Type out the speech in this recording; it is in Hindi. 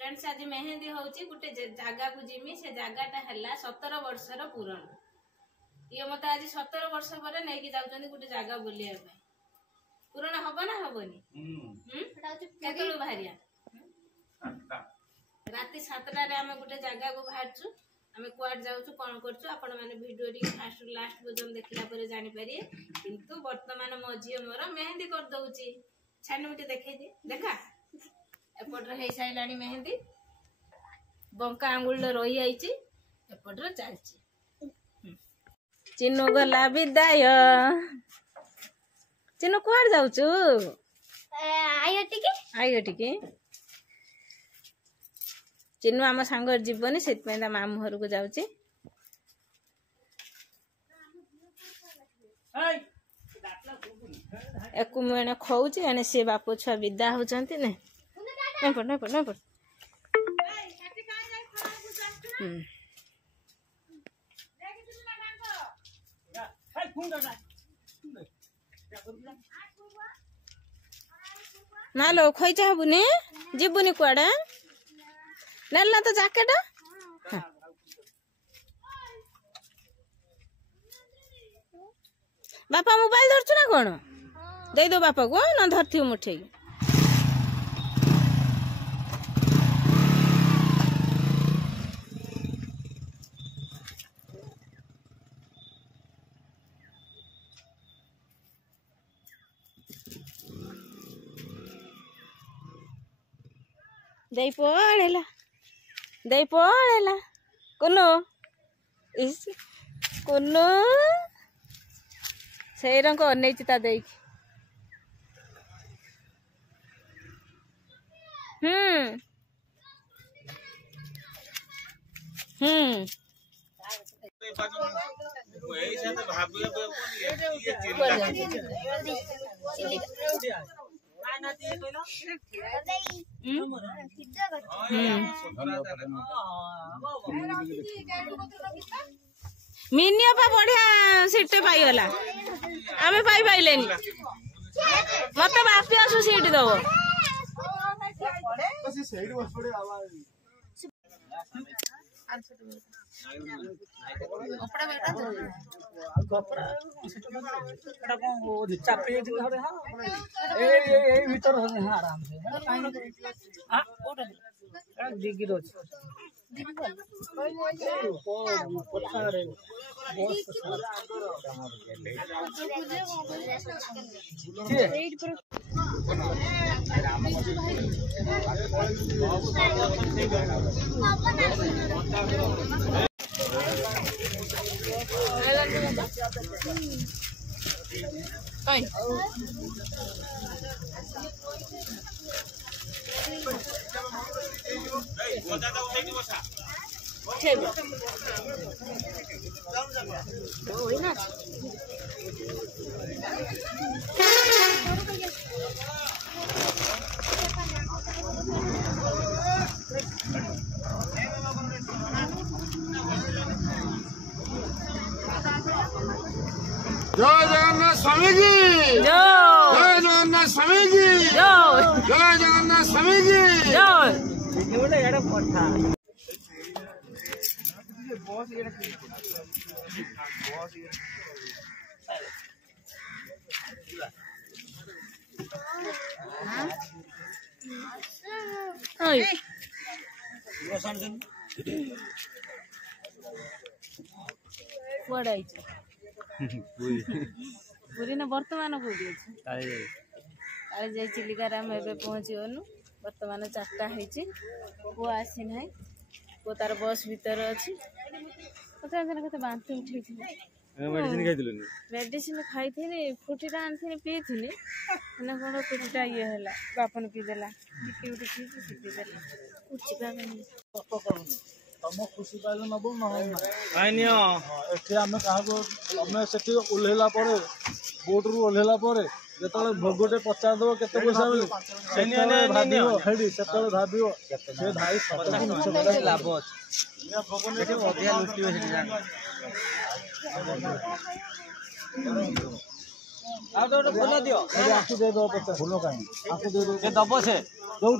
फ्रेंड्स आज मेहंदी होची गुटे जगह को जिमी से जगहटा है 17 वर्षर पूरण ये मत आज 17 वर्ष पर नहीं जाऊँ गोटे जगह बुलिया पूरण हम ना हेनी केतलू बाहरिया राति 7टार आम गोटे जगह को बाहरचु आम कुआड जाऊँ कौन करचु आपण मैंने वीडियो फास्ट लास्ट पर्यटन देखला पर जानी पारे किंतु वर्तमान मो झी मोर मेहंदी कर दउची छानी मुटे देखै दे देखा एपटर हे साइलानी मेहंदी बंका आंगुल रही आईची एपटर चलची चिन्नू गला विदाय चिन्नू कुआड जाउछु आइयो टिके चिन्नू आम सांगर जीवनी से मामू घर को जाउची एक मुझे खोची एने से बाप छुआ विदा होचंती ने नहीं पड़ ना लो खोई चाहबुनी जीबुनी कुआडे नेला तो जैकेट बापा मोबाइल धरछु ना कौन दे दो बापा को ना धरथि मुठे दे पड़ेला कुनु कुनु से रंग अनैची ता दे मिनिया पा बढ़िया सीट पाईगला आमे पाई पाइलेनी मत बापी आसु सीट दब जय जगन्नाथ स्वामी जी जय जगन्नाथ स्वामी जी जय जगन्नाथ स्वामी जी पूरी ना वर्तमान कोठी अछि काले जाई चिलिकार हम एबे पहुंची गनु वर्तमान 4टा हेछि को आसी नै को तार बस भीतर अछि पता जन कते बांती उठै थि मेडिसिन खाइथिलु मेडिसिन खाइथिनी फुटीटा आनथिनी पीथिनी ना कोन फुटीटा ये हला बापन पी देला टिके उठी पी देला उठी बागनी तम खुशी पाइल नबो नाइनियो एठी आमे काहाको तमे सेठी उल्हेला परे बोट रु उल्हेला परे जेतले भोगटे पचार दो केते पैसा बोली भाबियो हेडी सेतले भाबियो से भाई 50 लाभ अछि या भोगने के अधिया लुटियो हेडी जान आकु दे दो 50 फूल काहे आकु दे दो के दबो से दौड़